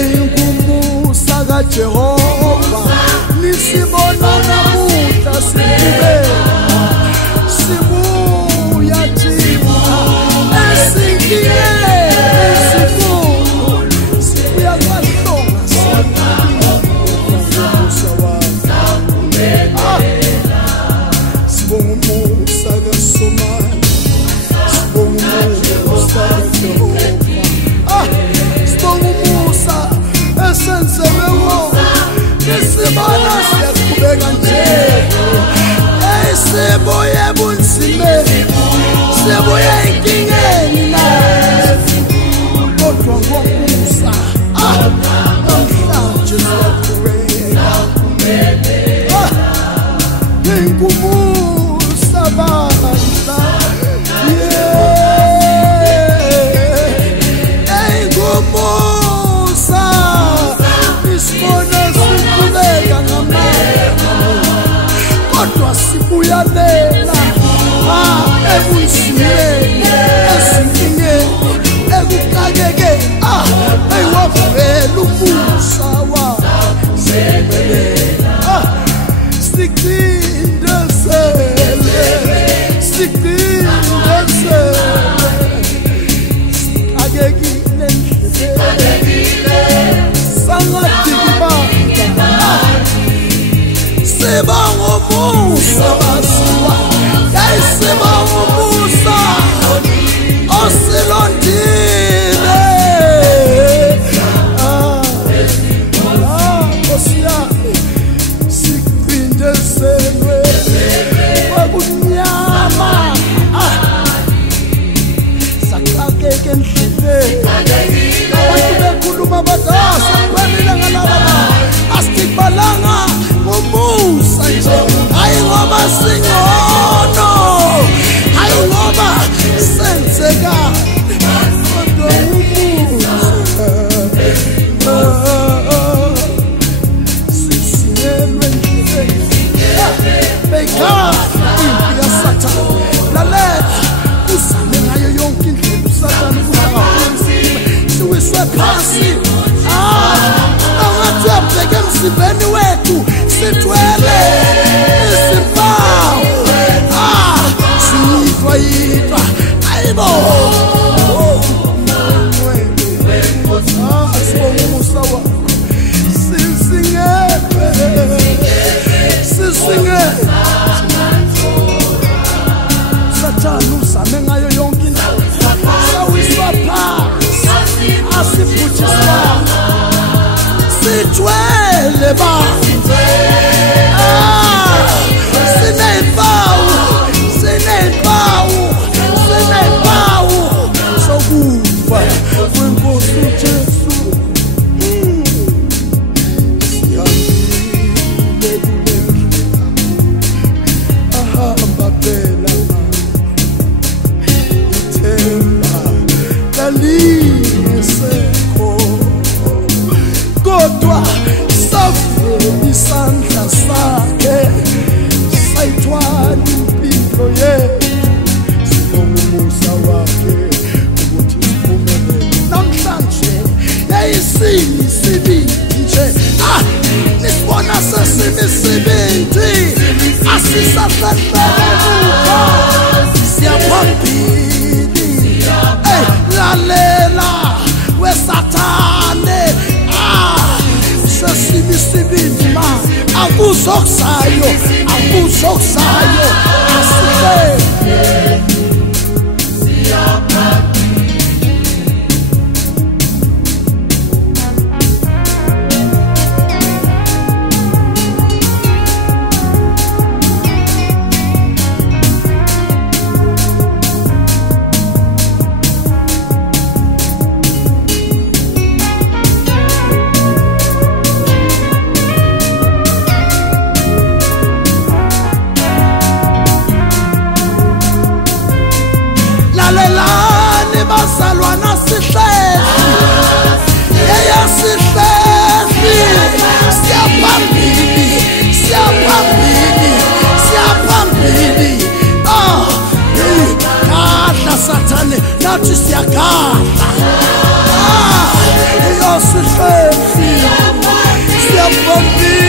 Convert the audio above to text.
Ingumusa kaJehova nisibona namuhla sikubeka sibuya thina esinkingeni esikhulu sibuya kwahlonga sibonga sibonga kaSomali sibonga kaJehova sibonga esenzelweyo nisibona siyaqhubeka nje sibuye bunzimeni sibuye enkingeni nathi kodwa ngomusa namhlanje siyaqhubeka ingumusa bandla ingumusa isibona siqhubeka ngamandla kodwa sibuyalela ebunzimeni esinkingeni ekuxakeke ayiwavela umusa wakho siqindezele akekile sangadikibanga sibonga umusa basiwa yayisibonga umusa osilondile osiyame siqindezelwe kwakunyama saxakeke endleleni abantu bekhuluma badasa kwelile ngalaba asitibalanga ngomusa nje hayi ngoba singcono hayi ngoba senzeka kodwa umusa sisinelwe endleleni beyikhala impi yasathane lalela uzame ngayo yonke indlela usathane kungaphensile siwiswe phansi angathi abheke emzimbeni wethu sithwele izimpawu siyitwa ayibo asibonga wakho sisingebe Sathane uzame ngayo yonke indawo sawiswa phansi asibhujiswa sithwele bandle sineyimpawu sokufa kwenkosi uJesu siyambile kulendlela ahamba phela ithemba lalisekho kodwa savula isandla sakhe sayithwala impilo yethu sibonga umusa wakhe ukuthi siphumelele namhlanje yayisini sibindi nje nisibona sesimisibindi asisafefeluka siyaphambili lalela wesathane sesimisibindi ma akuzokuzayo asifele Satane nathi siyagada Uyosihlefi siyambambisa